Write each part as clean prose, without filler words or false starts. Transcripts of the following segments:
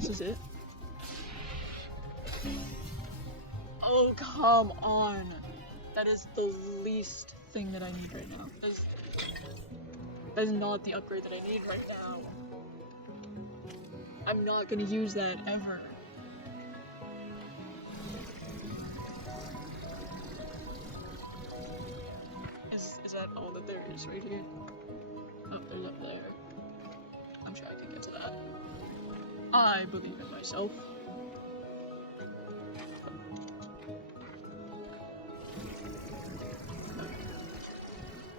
This is it? Oh, come on! That is the least thing that I need right now. That is not the upgrade that I need right now. I'm not gonna use that ever. Is that all that there is right here? Oh, there's up there. I'm sure I can get to that. I believe in myself.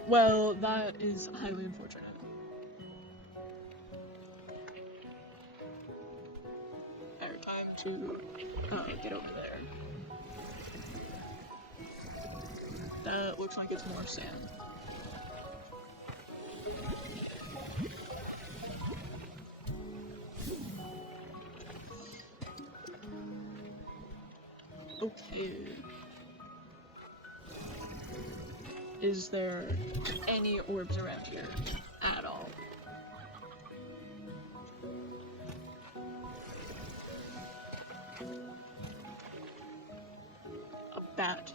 Well, that is highly unfortunate. Alright, time to get over there. That looks like it's more sand. Okay. Is there any orbs around here at all? A bat.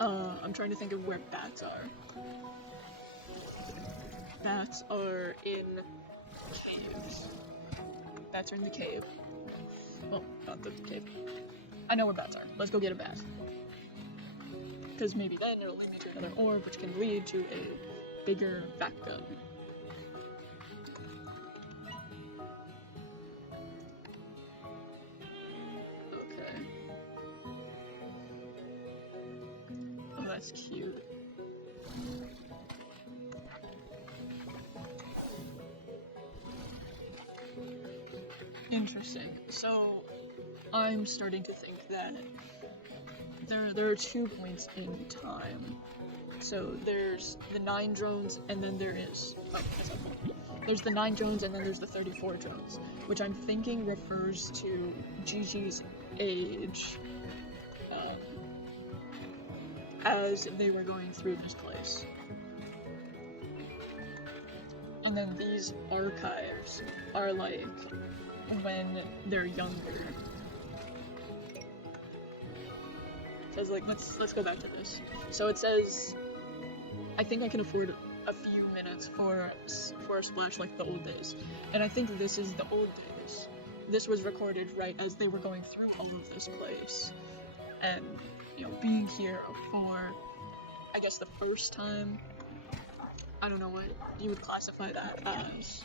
I'm trying to think of where bats are. Bats are in caves. Bats are in the cave. Well, not the cave. I know where bats are. Let's go get a bat. Because maybe then it'll lead me to another orb, which can lead to a bigger bat gun. Okay. Oh, that's cute. Interesting. So, I'm starting to think that there are 2 points in time. So there's the 9 drones, and then there's the 9 drones, and then there's the 34 drones, which I'm thinking refers to Gigi's age as they were going through this place. And then these archives are like when they're younger. So I was like, let's go back to this. So it says, I think I can afford a few minutes for a splash like the old days. And I think this is the old days. This was recorded right as they were going through all of this place. And, you know, being here for, I guess, the first time, I don't know what you would classify that as.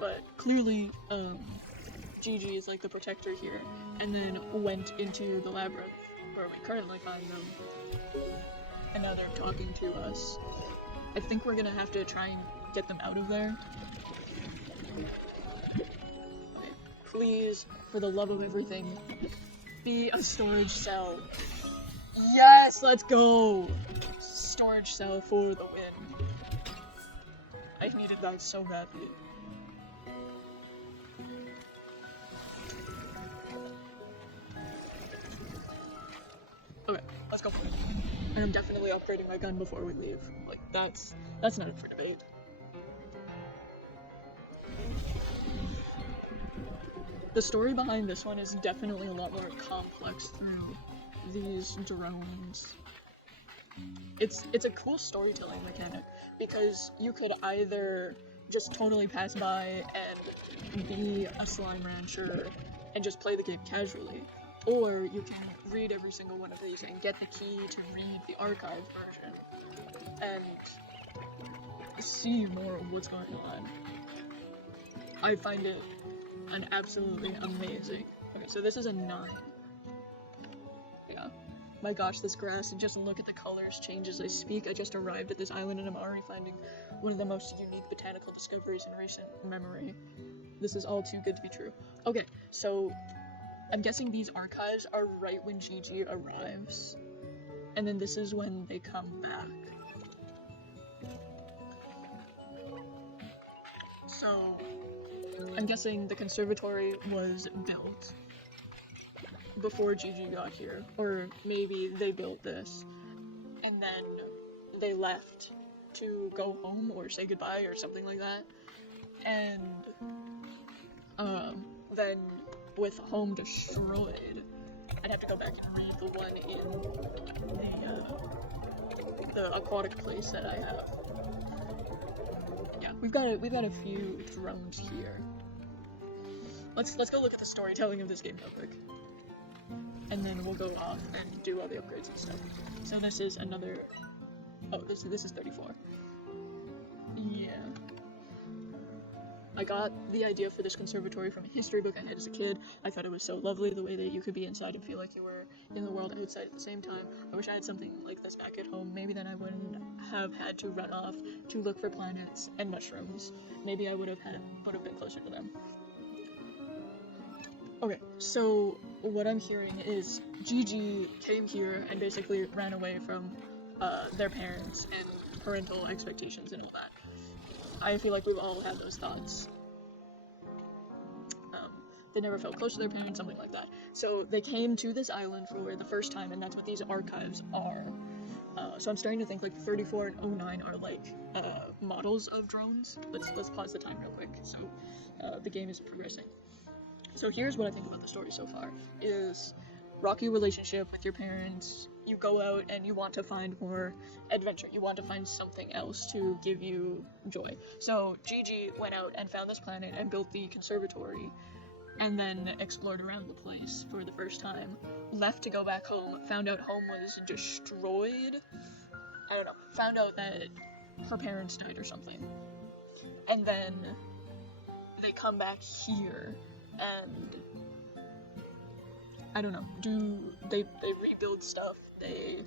But clearly, Gigi is like the protector here, and then went into the labyrinth where we currently find them, and now they're talking to us. I think we're gonna have to try and get them out of there. Okay. Please, for the love of everything, be a storage cell. Yes, let's go! Storage cell for the win. I needed that so badly. Okay, let's go for it. And I'm definitely upgrading my gun before we leave. Like, that's not up for debate. The story behind this one is definitely a lot more complex through these drones. It's a cool storytelling mechanic, because you could either just totally pass by and be a slime rancher and just play the game casually, or you can read every single one of these and get the key to read the archive version and see more of what's going on. I find it an absolutely amazing. Okay, so this is a 9. Yeah. My gosh, this grass, just look at the colors change as I speak. I just arrived at this island and I'm already finding one of the most unique botanical discoveries in recent memory. This is all too good to be true. Okay, so I'm guessing these archives are right when Gigi arrives, and then this is when they come back. So, I'm guessing the conservatory was built before Gigi got here, or maybe they built this, and then they left to go home or say goodbye or something like that. And then with home destroyed, I'd have to go back and read the one in the aquatic place that I have. Yeah, we've got a few drones here. Let's go look at the storytelling of this game real quick, and then we'll go off and do all the upgrades and stuff. So this is another. Oh, this is 34. Yeah. I got the idea for this conservatory from a history book I had as a kid. I thought it was so lovely, the way that you could be inside and feel like you were in the world outside at the same time. I wish I had something like this back at home. Maybe then I wouldn't have had to run off to look for planets and mushrooms. Maybe I would have been closer to them. Okay, so what I'm hearing is Gigi came here and basically ran away from their parents and parental expectations and all that. I feel like we've all had those thoughts. They never felt close to their parents, something like that. So they came to this island for the first time, and that's what these archives are. So I'm starting to think like 34 and 09 are like models of drones. Let's pause the time real quick. So the game is progressing. So here's what I think about the story so far: is rocky relationship with your parents. You go out and you want to find more adventure. You want to find something else to give you joy. So Gigi went out and found this planet and built the conservatory, and then explored around the place for the first time. Left to go back home, found out home was destroyed. I don't know, found out that her parents died or something. And then they come back here and I don't know, they rebuild stuff, they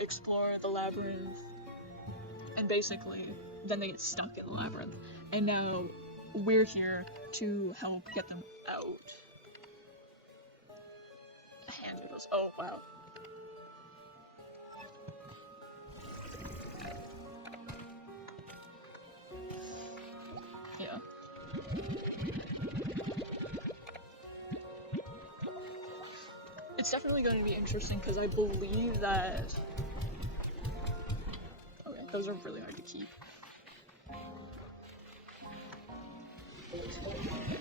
explore the labyrinth, and basically then they get stuck in the labyrinth. And now we're here to help get them out. Hand wiggles. Oh, wow. Yeah. It's definitely going to be interesting because I believe that... Okay, those are really hard to keep.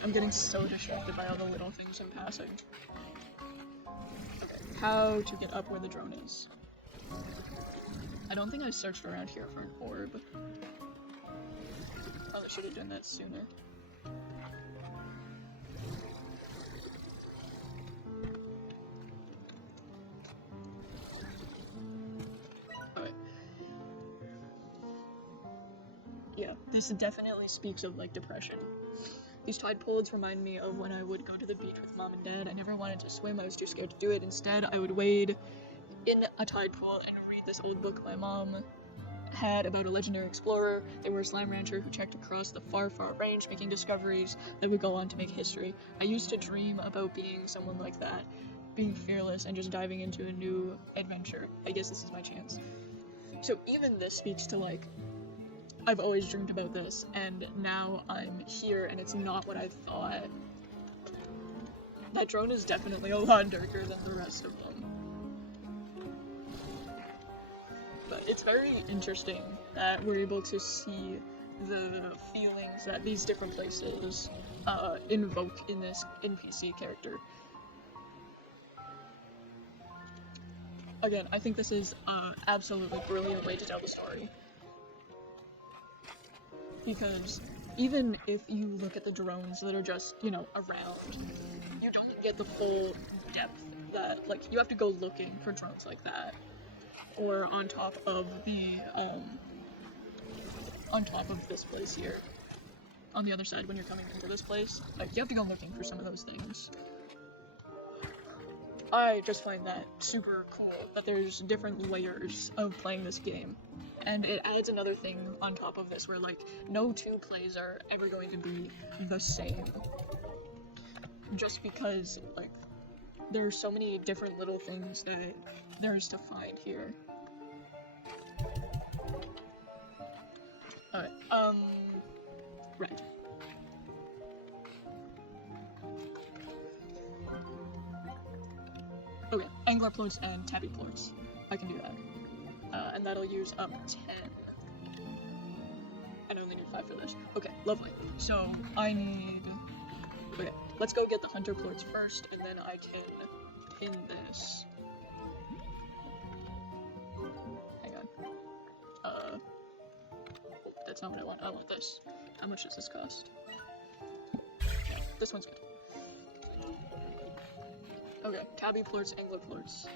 I'm getting so distracted by all the little things in passing. Okay, how to get up where the drone is. I don't think I searched around here for an orb. Probably should have done that sooner. Alright. Yeah, this definitely speaks of, like, depression. These tide pools remind me of when I would go to the beach with mom and dad. I never wanted to swim, I was too scared to do it. Instead, I would wade in a tide pool and read this old book my mom had about a legendary explorer. They were a slam rancher who trekked across the far, far range, making discoveries that would go on to make history. I used to dream about being someone like that, being fearless and just diving into a new adventure. I guess this is my chance. So even this speaks to, like, I've always dreamed about this, and now I'm here, and it's not what I thought. That drone is definitely a lot darker than the rest of them. But it's very interesting that we're able to see the feelings that these different places invoke in this NPC character. Again, I think this is an absolutely brilliant way to tell the story. Because even if you look at the drones that are just, you know, around, you don't get the full depth that, like, you have to go looking for drones like that. Or on top of this place here. On the other side, when you're coming into this place, like, you have to go looking for some of those things. I just find that super cool, that there's different layers of playing this game. And it adds another thing on top of this, where, like, no two plays are ever going to be the same. Just because, like, there are so many different little things that there's to find here. Alright, right. Okay, angler plorts and tabby plorts. I can do that. and that'll use up 10. And I only need 5 for this. Okay, lovely. So I need... Okay, let's go get the hunter plorts first, and then I can pin this. Hang on. That's not what I want. I want this. How much does this cost? Yeah, this one's good. Okay, tabby plorts, angler plorts.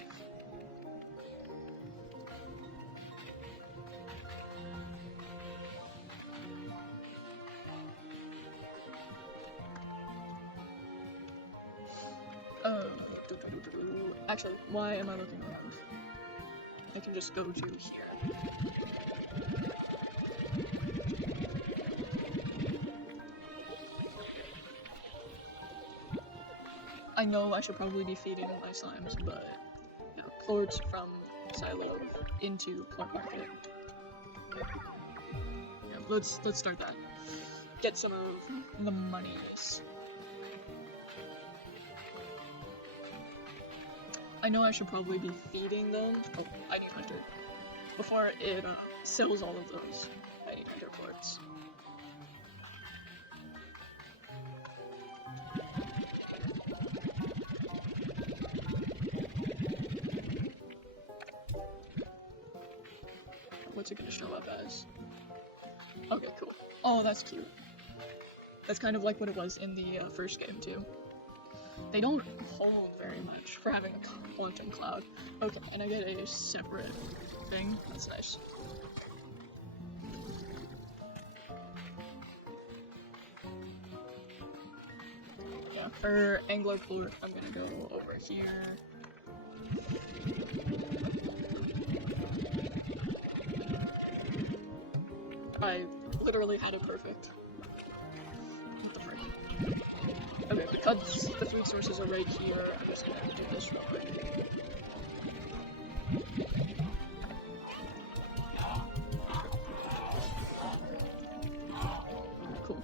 Actually, why am I looking around? I can just go to here. I know I should probably be feeding my slimes, but you know, plorts from silo into plort market. Yeah, let's start that. Get some of the monies. I know I should probably be feeding them. Oh, I need hunter. Before it sells all of those, I need hunter plorts. What's it gonna show up as? Okay, cool. Oh, that's cute. That's kind of like what it was in the first game, too. They don't hold very much for having a quantum cloud. Okay, and I get a separate thing. That's nice. Yeah, for angler plort, I'm gonna go over here. I literally had it perfect. What the frick? Okay, because the food sources are right here, I'm just gonna do this real quick. Cool.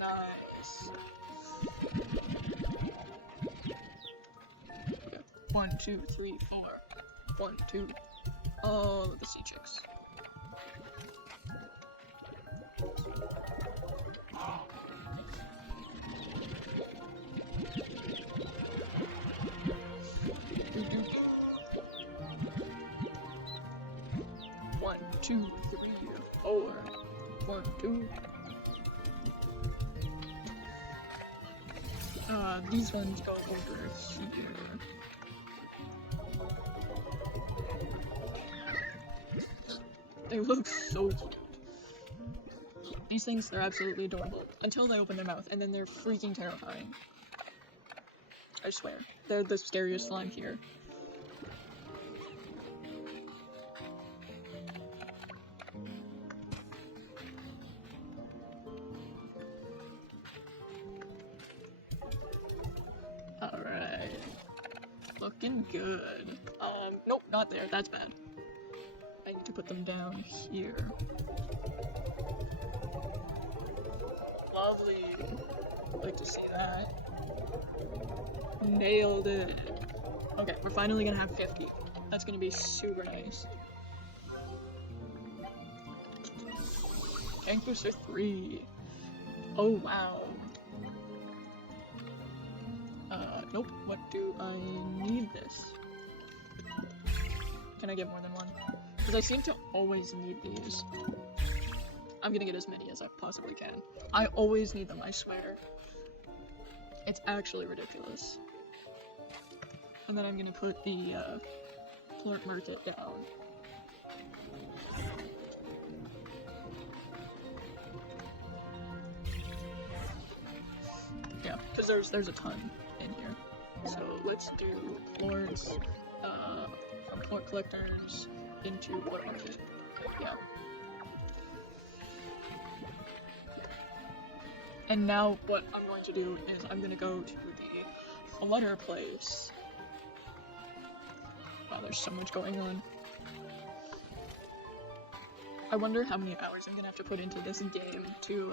Nice. Okay. 1, 2, 3, 4. 1, 2. All of the sea chicks. One, two, 3, 4. 1, 2. These ones go over here. They look so cute. These things, they're absolutely adorable. Until they open their mouth, and then they're freaking terrifying. I swear. They're the scariest slime here. Alright. Looking good. Nope, not there. That's bad. I need to put them down here. Lovely. Like to see that. Nailed it. Okay, we're finally gonna have 50. That's gonna be super nice. Tank booster 3. Oh wow. Nope. What do I need this? Can I get more than one? Because I seem to always need these. I'm gonna get as many as I possibly can. I always need them, I swear. It's actually ridiculous. And then I'm gonna put the plort market down. Yeah, because there's a ton in here. So let's do plorts from plort collectors into plort market. Yeah. And now what I'm going to do is I'm going to go to the flutter place. Wow, there's so much going on. I wonder how many hours I'm going to have to put into this game to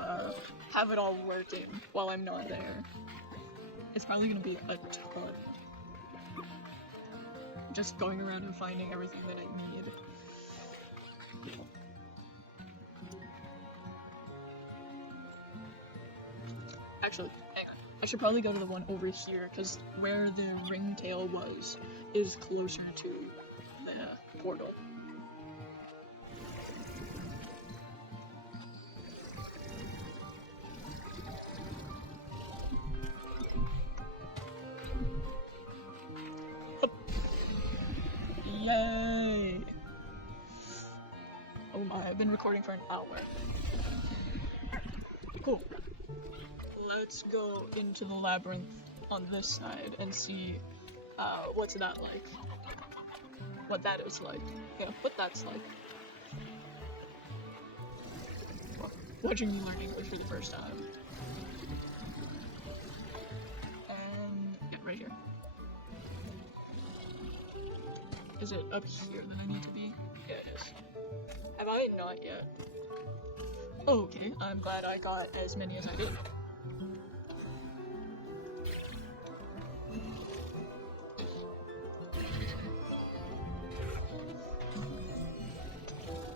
have it all working while I'm not there. It's probably going to be a ton. just going around and finding everything that I need. Actually, hang on. I should probably go to the one over here, because where the ringtail was is closer to the portal. Yay! Oh my, I've been recording for an hour. Cool. Let's go into the labyrinth on this side and see what's that like. What that is like. Yeah, what that's like. Watching me learn English for the first time. And yeah, right here. Is it up here that I need to be? Yeah, it is. Have I not yet? Oh, okay, I'm glad I got as many as I did.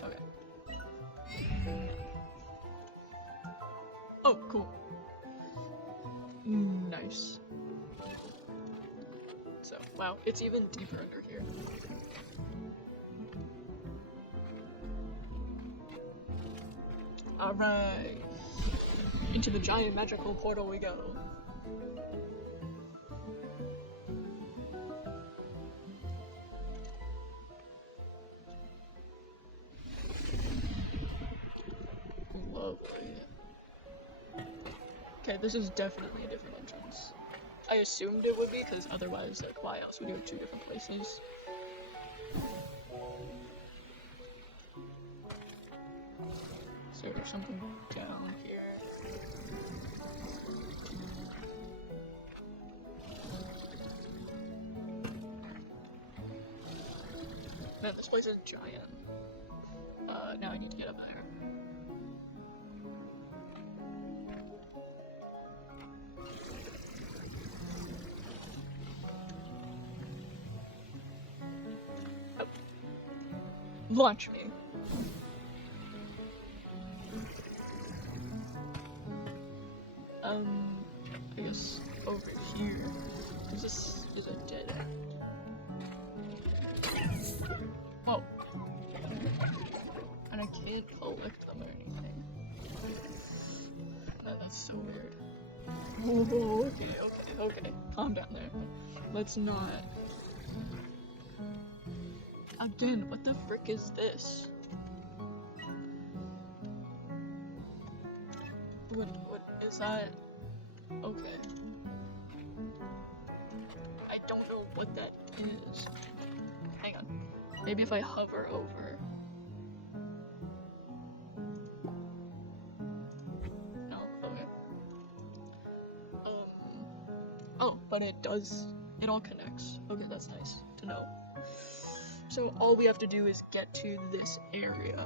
Okay. Oh, cool. Nice. So, wow, it's even deeper under here. Alright. Into the giant magical portal we go. Lovely. Okay, this is definitely a different entrance. I assumed it would be, because otherwise, like, why else would you have two different places? So there's something down here. Man, this place is giant. Now I need to get up there. Oh. Launch me. I guess over here. Is a dead end? Oh. And I can't collect them or anything. That's so weird. Oh, okay. Calm down there. Let's not. Again, what the frick is this? What is that? Okay. I don't know what that is. Hang on. Maybe if I hover over. No, okay. Oh, but it all connects. Okay, that's nice to know. So all we have to do is get to this area,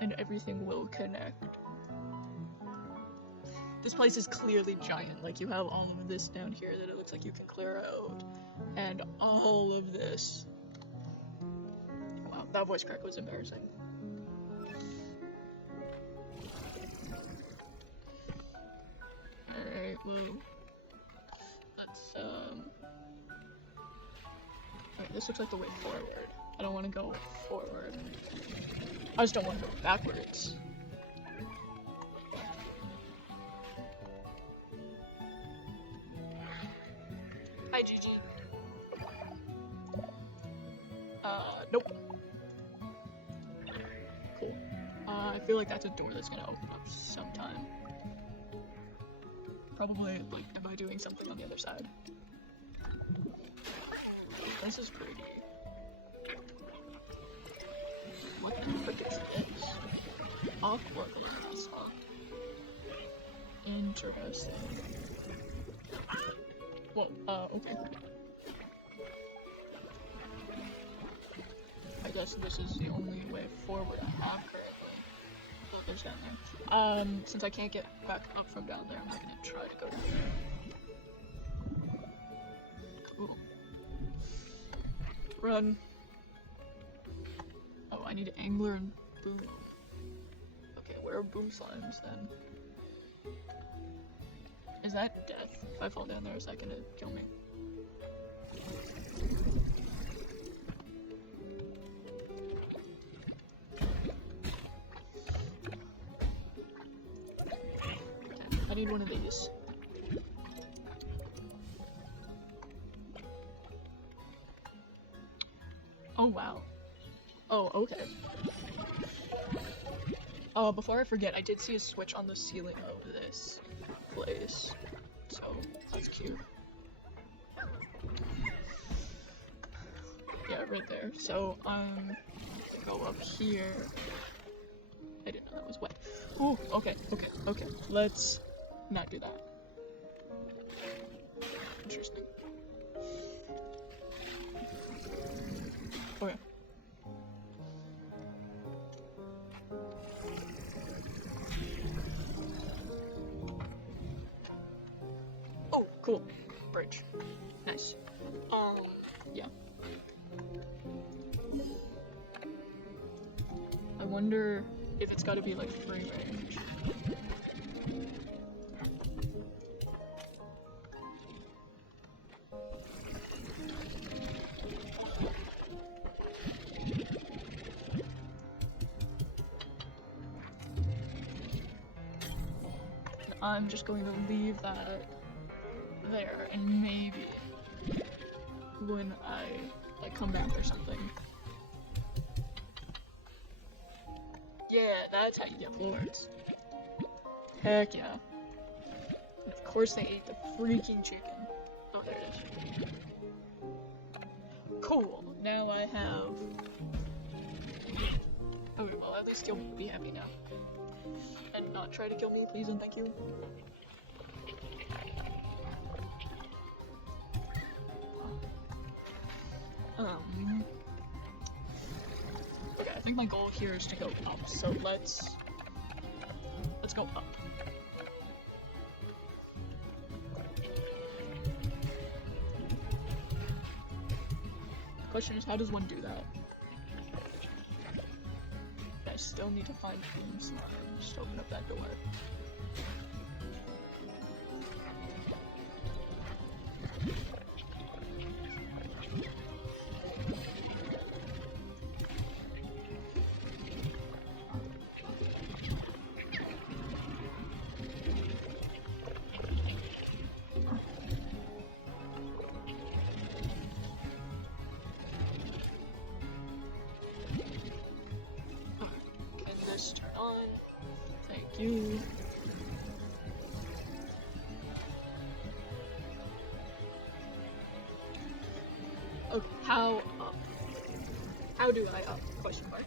and everything will connect. This place is clearly giant, like you have all of this down here that it looks like you can clear out, and all of this. Wow, that voice crack was embarrassing. Alright, well, let's, alright, this looks like the way forward. I don't want to go forward. I just don't want to go backwards. Hi, Gigi. Nope. Cool. I feel like that's a door that's gonna open up sometime. Probably, like, am I doing something on the other side? This is pretty. What the frick is this? Aqua Glass. Interesting. What? Okay. I guess this is the only way forward I have currently. Look, there's down there. Since I can't get back up from down there, I'm not gonna try to go down there. Cool. Run. Oh, I need angler and boom. Okay, where are boom slimes then? Is that death? If I fall down there, is that gonna kill me? Okay, I need one of these. Oh wow. Oh, okay. Oh, before I forget, I did see a switch on the ceiling of this place. So, that's cute. Yeah, right there. So, go up here. I didn't know that was wet. Ooh, okay. Let's not do that. Interesting. Okay. Oh, cool. Bridge. Nice. Yeah. I wonder if it's gotta be like free range. I'm just going to leave that there, and maybe when I like come back or something. Yeah, that's how you get lords. Heck yeah. And of course they ate the freaking chicken. Oh, there it is. Cool. Now I have... Okay, well at least you'll be happy now. And not try to kill me, please and thank you. Okay, I think my goal here is to go up, so let's go up. The question is, how does one do that? I still need to find boom slimes to open up that door. Turn on. Thank you. Okay, how up? How do I up? Question mark.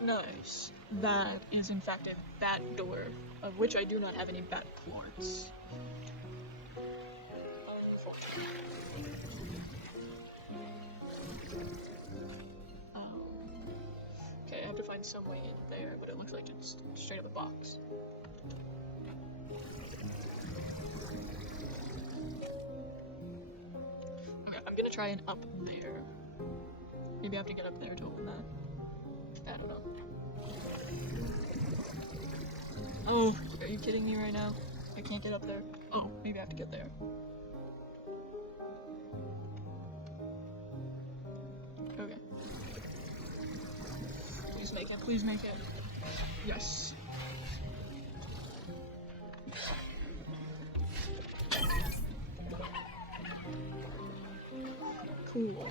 Nice. That is in fact a bat door, of which I do not have any bat ports. Okay, I have to find some way in there, but it looks like it's straight up a box. Okay, I'm gonna try and up there. Maybe I have to get up there to open that. I don't know. Oh, are you kidding me right now? I can't get up there. Oh, maybe I have to get there. Okay. Please make it, please make it. Yes. Cool.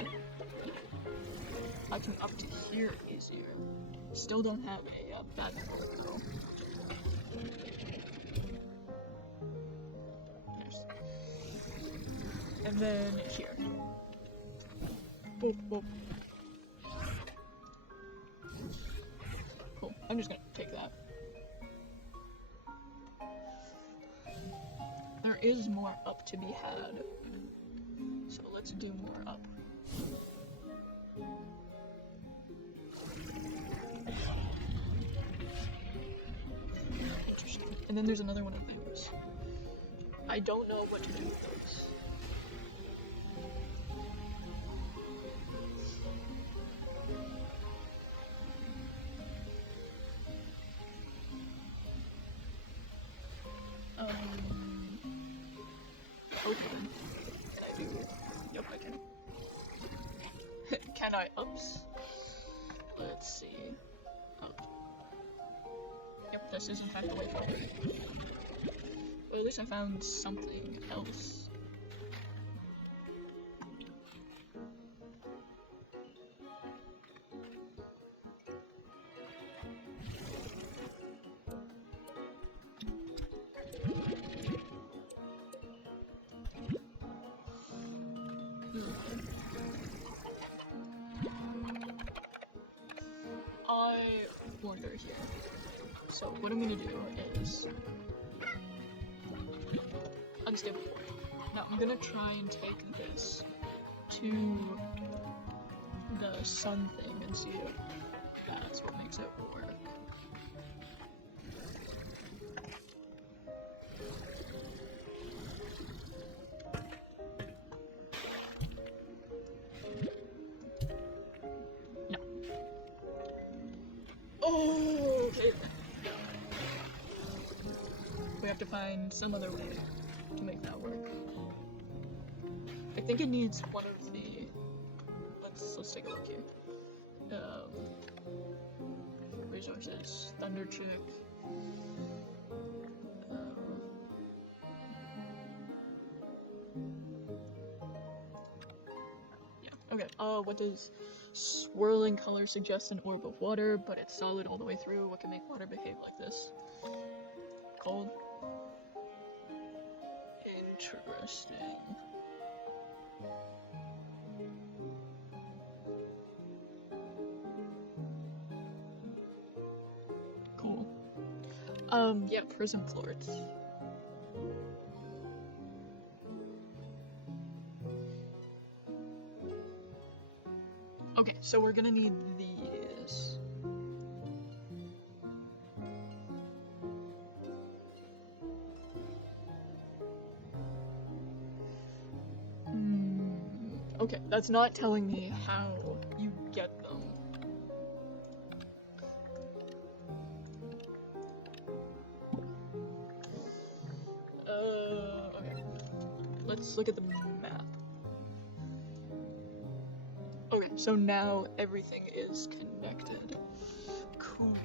I can up to here easier. Still don't have a bad port though. Yes. And then here. Boop, boop. Cool. I'm just gonna take that. There is more up to be had. So let's do more up. And then there's another one of these. I don't know what to do with those. Open. Can I do? Yep, I can. Can I? Oops. Let's see. Up. Yep, this is in fact the way forward. Well, at least I found something else. I wonder here. So what I'm gonna do is unstable point. Now I'm gonna try and take this to the sun thing and see if that's what makes it work. No. Oh, okay. We have to find some other way to make that work. I think it needs one of the. Let's take a look here. Resources, Thunder Chick. Yeah. Okay. What does swirling color suggest an orb of water, but it's solid all the way through? What can make water behave like this? Cold. Interesting. Cool. Yeah, prism floors. Okay, so we're gonna need these. Okay, that's not telling me how you get them. Okay. Let's look at the map. Okay, so now everything is connected. Cool.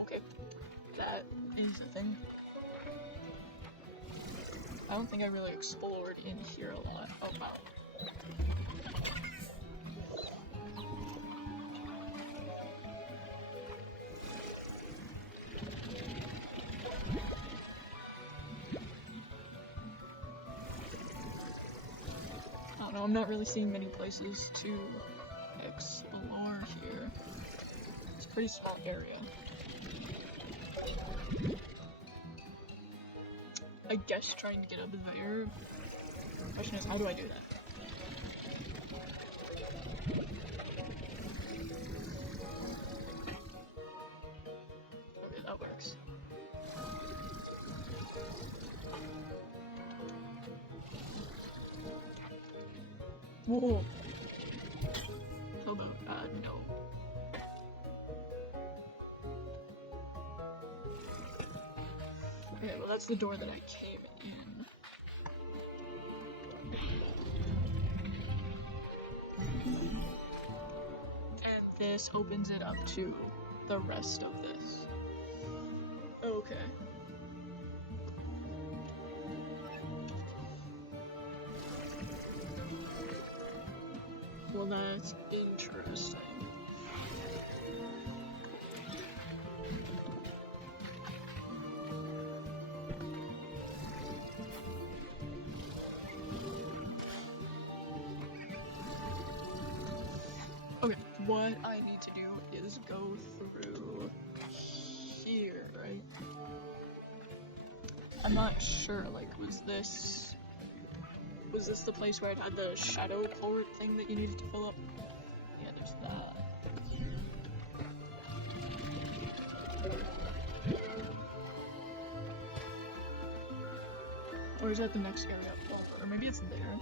Okay. That is a thing. I don't think I really explored in here a lot. Oh, wow. I don't know, I'm not really seeing many places to explore here. It's a pretty small area. I guess trying to get up there. Question is, how do I do that? Okay, that works. Whoa! How about, no. Okay, well that's the door that I came in. And this opens it up to the rest of this. Okay. Well, that's interesting. Okay, what I need to do is go through here, right? I'm not sure, like, was this the place where it had the shadow port thing that you needed to fill up? Yeah, there's that. Or is that the next area up? Or maybe it's there.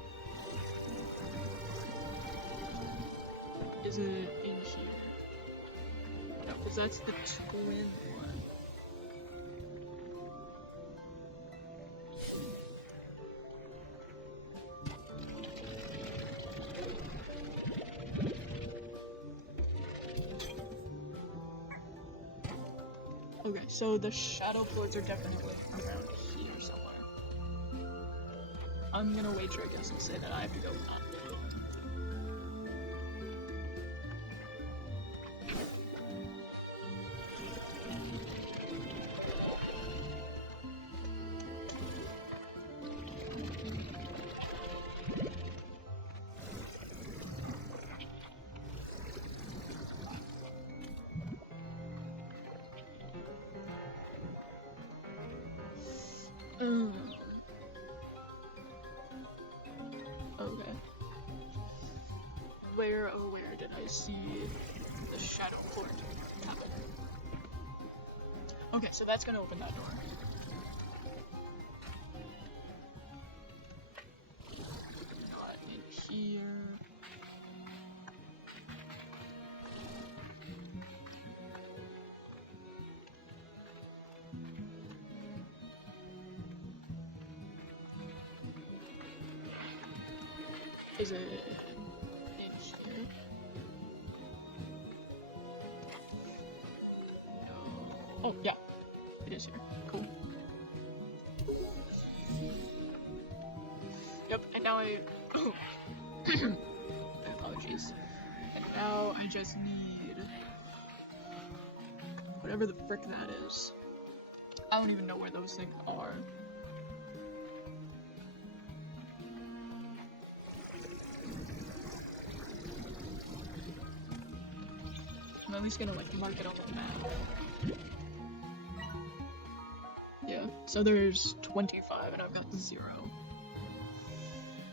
Is it in here? No, because that's the twin one. Okay, so the shadow ports are definitely around here somewhere. I'm gonna wager, I guess, and say that I have to go back. Okay. Where, oh where did I see the shadow port happen? Okay, so that's gonna open that door. Not in here. Is it in here? No. Oh, yeah. It is here. Cool. Yep, and now I... Oh. Apologies. And now I just need... whatever the frick that is. I don't even know where those things are. I'm at least gonna like mark it on the map. Yeah, so there's 25 and I've got 0.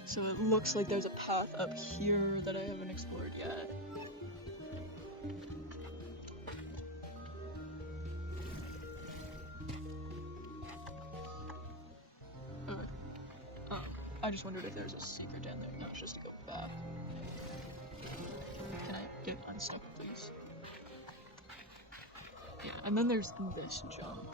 So it looks like there's a path up here that I haven't explored yet. Oh, I just wondered if there's a secret down there. No, it's just to go back. Can I get unstuck, please? Yeah, and then there's this jump.